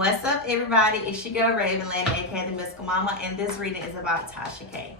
What's up, everybody? It's your girl RavenLani, aka the Mystical Mama, and this reading is about Tasha K.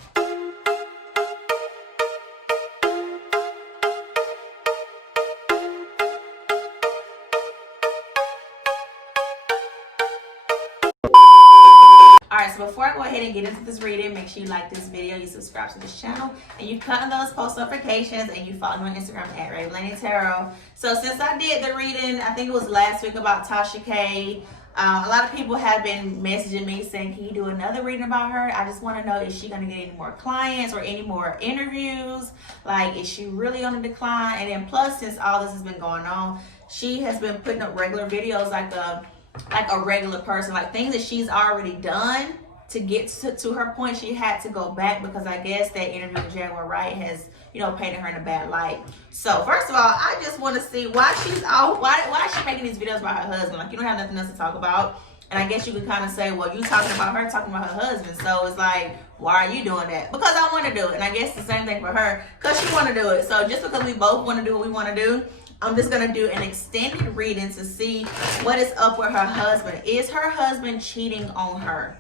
Alright, so before I go ahead and get into this reading, make sure you like this video, you subscribe to this channel, and you cut on those post notifications, and you follow me on Instagram at RavenLani Tarot. So since I did the reading, I think it was last week about Tasha K, a lot of people have been messaging me saying, can you do another reading about her? I just want to know, is she going to get any more clients or any more interviews? Like, is she really on the decline? And then plus, since all this has been going on, she has been putting up regular videos like a regular person, like things that she's already done. To get to her point, she had to go back because I guess that interview with Jaguar Wright has, painted her in a bad light. So first of all, I just want to see why she's why is she making these videos about her husband? Like, you don't have nothing else to talk about. And I guess you could kind of say, well, you talking about her, talking about her husband. So it's like, why are you doing that? Because I want to do it. And I guess the same thing for her, because she want to do it. So just because we both want to do what we want to do, I'm just going to do an extended reading to see what is up with her husband. Is her husband cheating on her?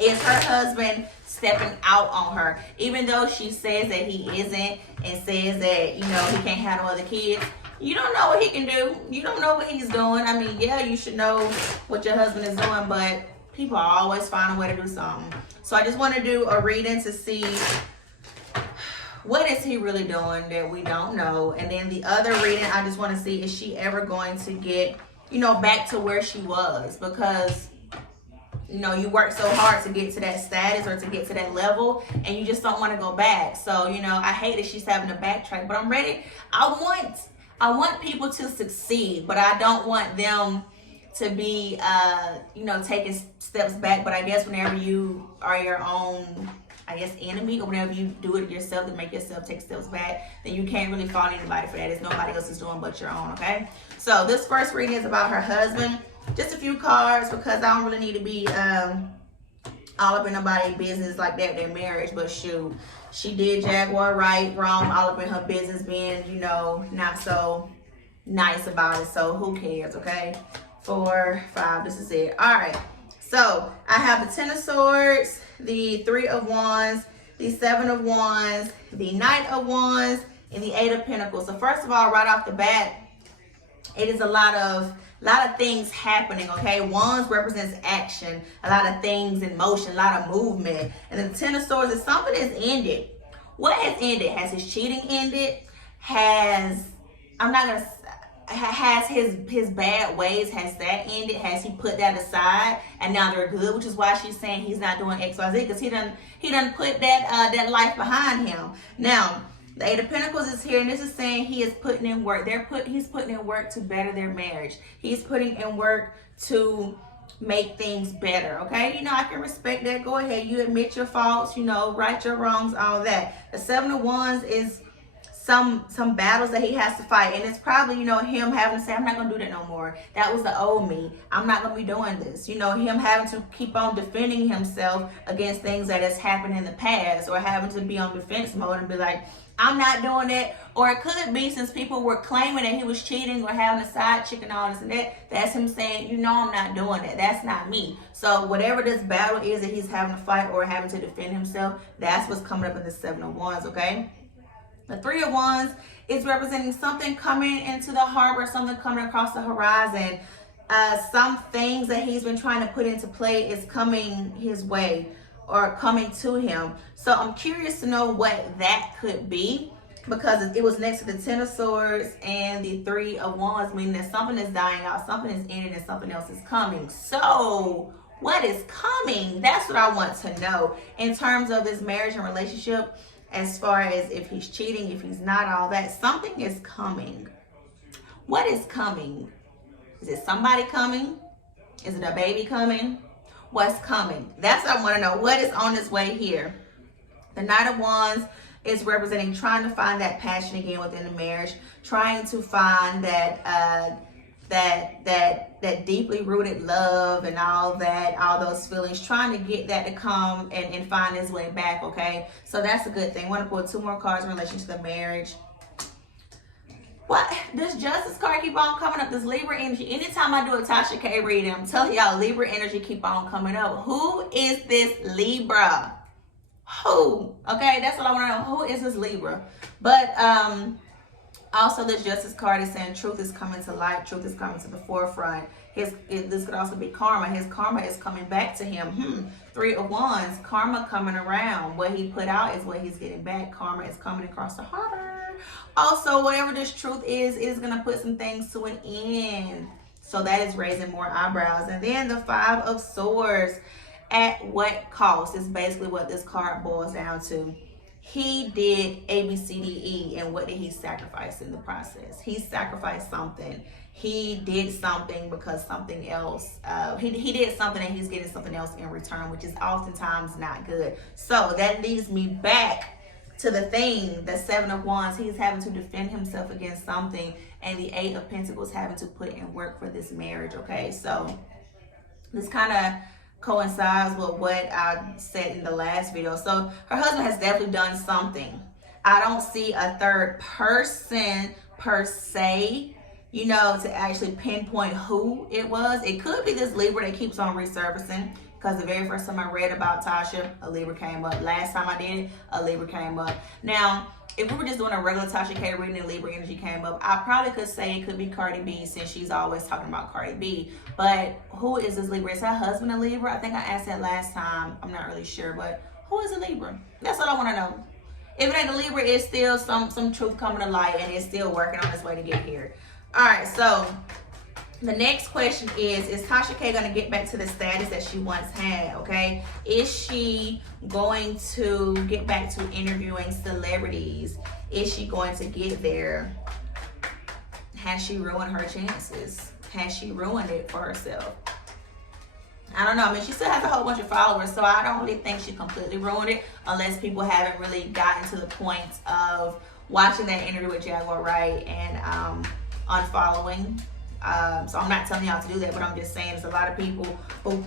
Is her husband stepping out on her? Even though she says that he isn't and says that, he can't handle other kids. You don't know what he can do. You don't know what he's doing. I mean, yeah, you should know what your husband is doing, but people always find a way to do something. So I just want to do a reading to see what is he really doing that we don't know. And then the other reading, I just want to see, is she ever going to get, back to where she was? Because you work so hard to get to that status or to get to that level, and you just don't want to go back. So, I hate that she's having to backtrack, but I'm ready. I want people to succeed, but I don't want them to be, taking steps back. But I guess whenever you are your own, enemy, or whenever you do it yourself to make yourself take steps back, then you can't really fault anybody for that. It's nobody else is doing but your own, okay? So this first reading is about her husband. Just a few cards because I don't really need to be all up in nobody's business like that, their marriage. But shoot, she did Jaguar Wright wrong, all up in her business, being, not so nice about it. So who cares, okay? 4, 5, this is it. All right. So I have the 10 of Swords, the 3 of Wands, the 7 of Wands, the Knight of Wands, and the 8 of Pentacles. So first of all, right off the bat, it is a lot of things happening, okay? Wands represents action, a lot of things in motion, a lot of movement. And then the 10 of Swords is something that's ended. What has ended? Has his cheating ended? Has his bad ways, has that ended? Has he put that aside and now they're good? Which is why she's saying he's not doing XYZ, because he done put that life behind him. Now, the 8 of Pentacles is here, and this is saying he is putting in work. He's putting in work to better their marriage. He's putting in work to make things better, okay? I can respect that. Go ahead. You admit your faults, right your wrongs, all that. The 7 of Wands is some battles that he has to fight, and it's probably, him having to say, I'm not going to do that no more. That was the old me. I'm not going to be doing this. Him having to keep on defending himself against things that has happened in the past, or having to be on defense mode and be like, I'm not doing it. Or it could be, since people were claiming that he was cheating or having a side chick and all this and that, that's him saying, I'm not doing that. That's not me. So whatever this battle is that he's having to fight or having to defend himself, that's what's coming up in the 7 of Wands, okay? The 3 of Wands is representing something coming into the harbor, something coming across the horizon. Some things that he's been trying to put into play is coming his way, or coming to him. So I'm curious to know what that could be, because it was next to the 10 of Swords and the 3 of Wands, meaning that something is dying out, something is ending, and something else is coming. So what is coming? That's what I want to know in terms of this marriage and relationship, as far as if he's cheating, if he's not, all that. Something is coming. What is coming? Is it somebody coming? Is it a baby coming? What's coming? That's what I want to know. What is on its way here? The Knight of Wands is representing trying to find that passion again within the marriage, trying to find that deeply rooted love and all that, all those feelings, trying to get that to come and find its way back, okay? So that's a good thing. I want to pull 2 more cards in relation to the marriage. What? This Justice card keep on coming up. This Libra energy. Anytime I do a Tasha K reading, I'm telling y'all, Libra energy keep on coming up. Who is this Libra? Who? Okay, that's what I want to know. Who is this Libra? But also this Justice card is saying truth is coming to light. Truth is coming to the forefront. This could also be karma. His karma is coming back to him. 3 of Wands. Karma coming around. What he put out is what he's getting back. Karma is coming across the harbor. Also, whatever this truth is going to put some things to an end. So that is raising more eyebrows. And then the 5 of Swords. At what cost is basically what this card boils down to. He did A, B, C, D, E, and what did he sacrifice in the process? He sacrificed something. He did something because something else, he did something and he's getting something else in return, which is oftentimes not good. So that leads me back to the thing, the 7 of Wands. He's having to defend himself against something, and the 8 of Pentacles having to put in work for this marriage, okay? So this kind of coincides with what I said in the last video. So her husband has definitely done something. I don't see a third person per se, you know, to actually pinpoint who it was. It could be this Libra that keeps on resurfacing, because the very first time I read about Tasha, a Libra came up. Last time I did it, a Libra came up. Now, if we were just doing a regular Tasha K reading and Libra energy came up, I probably could say it could be Cardi B, since she's always talking about Cardi B. But who is this Libra? Is her husband a Libra? I think I asked that last time. I'm not really sure, but who is a Libra? That's what I want to know. If it ain't a Libra, it's still some truth coming to light, and it's still working on its way to get here. All right, so the next question is Tasha K going to get back to the status that she once had, okay? Is she going to get back to interviewing celebrities? Is she going to get there? Has she ruined her chances? Has she ruined it for herself? I don't know. I mean, she still has a whole bunch of followers, so I don't really think she completely ruined it, unless people haven't really gotten to the point of watching that interview with Jaguar Wright and unfollowing. So I'm not telling y'all to do that, but I'm just saying there's a lot of people who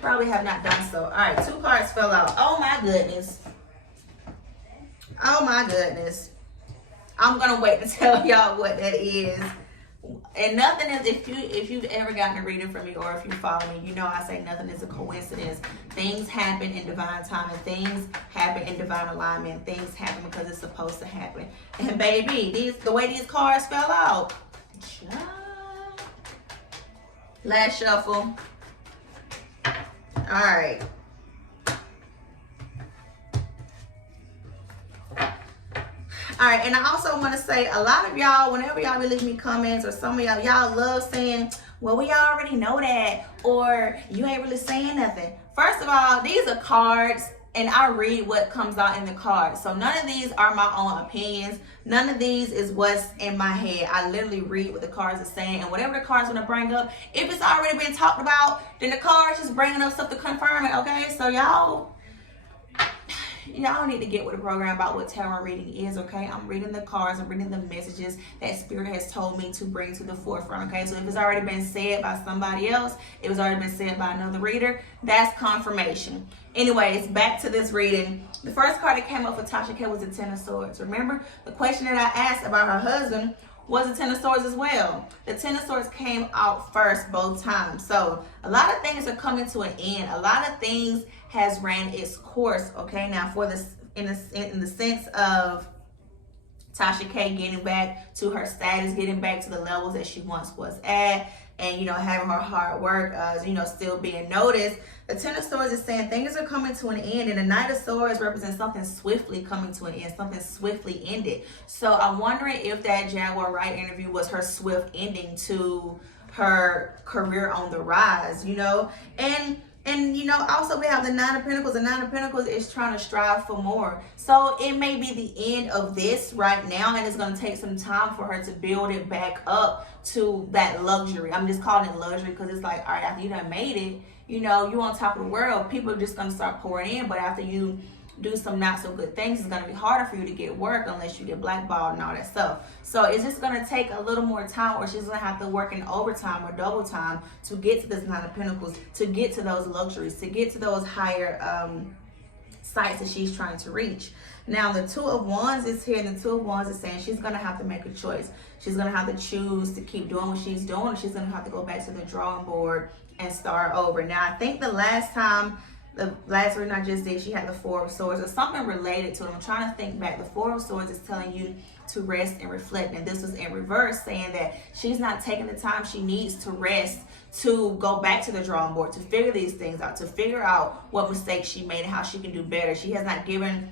probably have not done so. All right, 2 cards fell out. Oh my goodness. Oh my goodness. I'm gonna wait to tell y'all what that is. And nothing is, if you've ever gotten a reading from me, or if you follow me, you know I say nothing is a coincidence. Things happen in divine time, and things happen in divine alignment. Things happen because it's supposed to happen. And baby, the way these cards fell out. Last shuffle. All right. All right, and I also want to say, a lot of y'all, whenever y'all be leaving me comments, or some of y'all love saying, well, we already know that, or you ain't really saying nothing. First of all, these are cards, and I read what comes out in the cards. So none of these are my own opinions. None of these is what's in my head. I literally read what the cards are saying, and whatever the cards want to bring up, if it's already been talked about, then the cards just bringing up stuff to confirm it, okay? So y'all need to get with the program about what tarot reading is, okay? I'm reading the cards, I'm reading the messages that Spirit has told me to bring to the forefront, okay? So if it's already been said by somebody else, if it's already been said by another reader, that's confirmation. Anyways, back to this reading. The first card that came up for Tasha K was the Ten of Swords. Remember, the question that I asked about her husband was the Ten of Swords as well. The Ten of Swords came out first both times. So a lot of things are coming to an end. A lot of things has ran its course, okay? Now for this, in the sense of Tasha K getting back to her status, getting back to the levels that she once was at, and, you know, having her hard work, you know, still being noticed. The Ten of Swords is saying things are coming to an end, and the Knight of Swords represents something swiftly coming to an end, something swiftly ended. So I'm wondering if that Jaguar Wright interview was her swift ending to her career on the rise, you know? And you know, also we have the Nine of Pentacles. The Nine of Pentacles is trying to strive for more. So it may be the end of this right now, and it's going to take some time for her to build it back up to that luxury. I'm just calling it luxury because it's like, all right, after you done made it, you know, you're on top of the world. People are just going to start pouring in. But after you do some not so good things, it's going to be harder for you to get work unless you get blackballed and all that stuff. So it's just going to take a little more time, or she's going to have to work in overtime or double time to get to this Nine of Pentacles, to get to those luxuries, to get to those higher sights that she's trying to reach. Now the Two of Wands is here, and the Two of Wands is saying she's going to have to make a choice. She's going to have to choose to keep doing what she's doing, or she's going to have to go back to the drawing board and start over. Now, I think the last reading I just did, she had the Four of Swords or something related to it. I'm trying to think back. The Four of Swords is telling you to rest and reflect, and this was in reverse, saying that she's not taking the time she needs to rest, to go back to the drawing board, to figure these things out, to figure out what mistakes she made and how she can do better. She has not given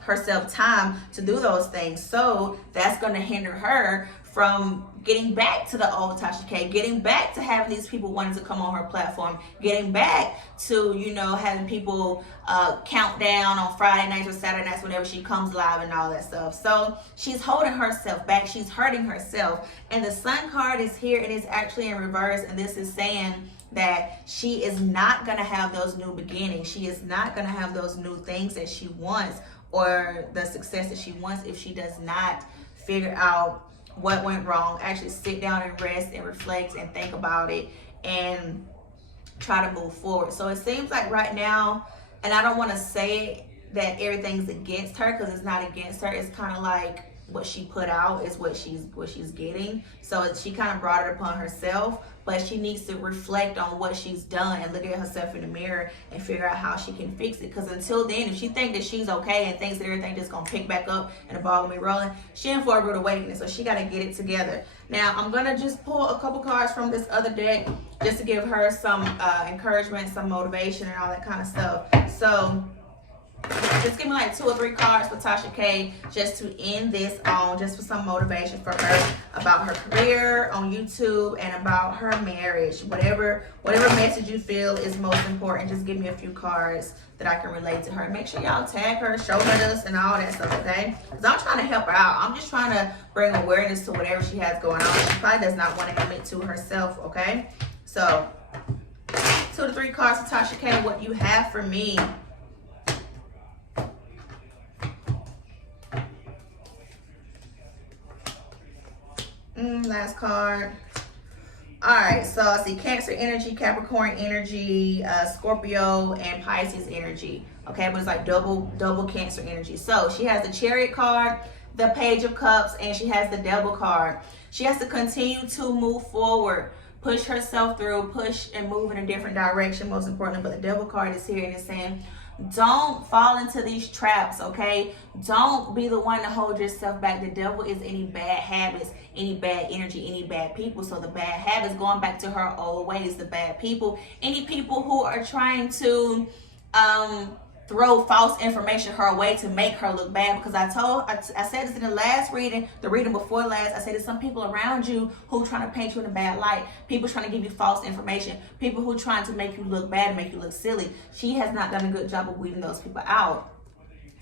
herself time to do those things, so that's going to hinder her from getting back to the old Tasha K, getting back to having these people wanting to come on her platform, getting back to, you know, having people count down on Friday nights or Saturday nights whenever she comes live and all that stuff. So she's holding herself back. She's hurting herself. And the Sun card is here, and it's actually in reverse. And this is saying that she is not going to have those new beginnings. She is not going to have those new things that she wants, or the success that she wants, if she does not figure out what went wrong, actually sit down and rest and reflect and think about it and try to move forward. So it seems like right now, and I don't want to say that everything's against her, because it's not against her. It's kind of like what she put out is what she's getting. So she kind of brought it upon herself, but she needs to reflect on what she's done and look at herself in the mirror and figure out how she can fix it. Because until then, if she thinks that she's okay and thinks that everything just gonna pick back up and the ball gonna be rolling, she in for a rude awakening. So she got to get it together. Now I'm gonna just pull a couple cards from this other deck just to give her some encouragement, some motivation, and all that kind of stuff. So just give me like 2 or 3 cards for Tasha K, just to end this on, just for some motivation for her about her career on YouTube and about her marriage. Whatever message you feel is most important, just give me a few cards that I can relate to her. Make sure y'all tag her, show her this, and all that stuff, okay? Because I'm trying to help her out. I'm just trying to bring awareness to whatever she has going on. She probably does not want to admit to herself, okay? So 2 to 3 cards for Tasha K, what you have for me. Last card. All right, so I see Cancer energy, Capricorn energy, Scorpio, and Pisces energy. Okay, but it's like double Cancer energy. So she has the Chariot card, the Page of Cups, and she has the Devil card. She has to continue to move forward, push herself through, push and move in a different direction, most importantly. But the Devil card is here, and it's saying, don't fall into these traps, okay? Don't be the one to hold yourself back. The devil is any bad habits, any bad energy, any bad people. So the bad habits, going back to her old ways, the bad people, any people who are trying to throw false information her way to make her look bad. Because I said this in the last reading, the reading before last, I said there's some people around you who trying to paint you in a bad light. People trying to give you false information. People who trying to make you look bad and make you look silly. She has not done a good job of weeding those people out.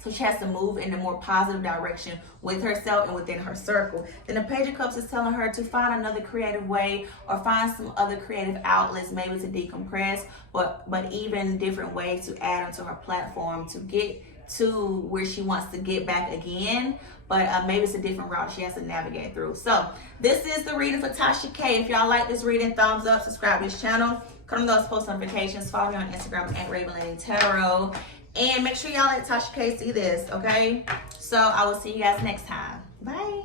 So she has to move in a more positive direction with herself and within her circle. Then the Page of Cups is telling her to find another creative way, or find some other creative outlets, maybe to decompress, but even different ways to add onto her platform to get to where she wants to get back again. But maybe it's a different route she has to navigate through. So this is the reading for Tasha K. If y'all like this reading, thumbs up, subscribe to this channel, turn on those post notifications, follow me on Instagram at RavenLani Tarot. And make sure y'all let Tasha K see this, okay? So I will see you guys next time. Bye.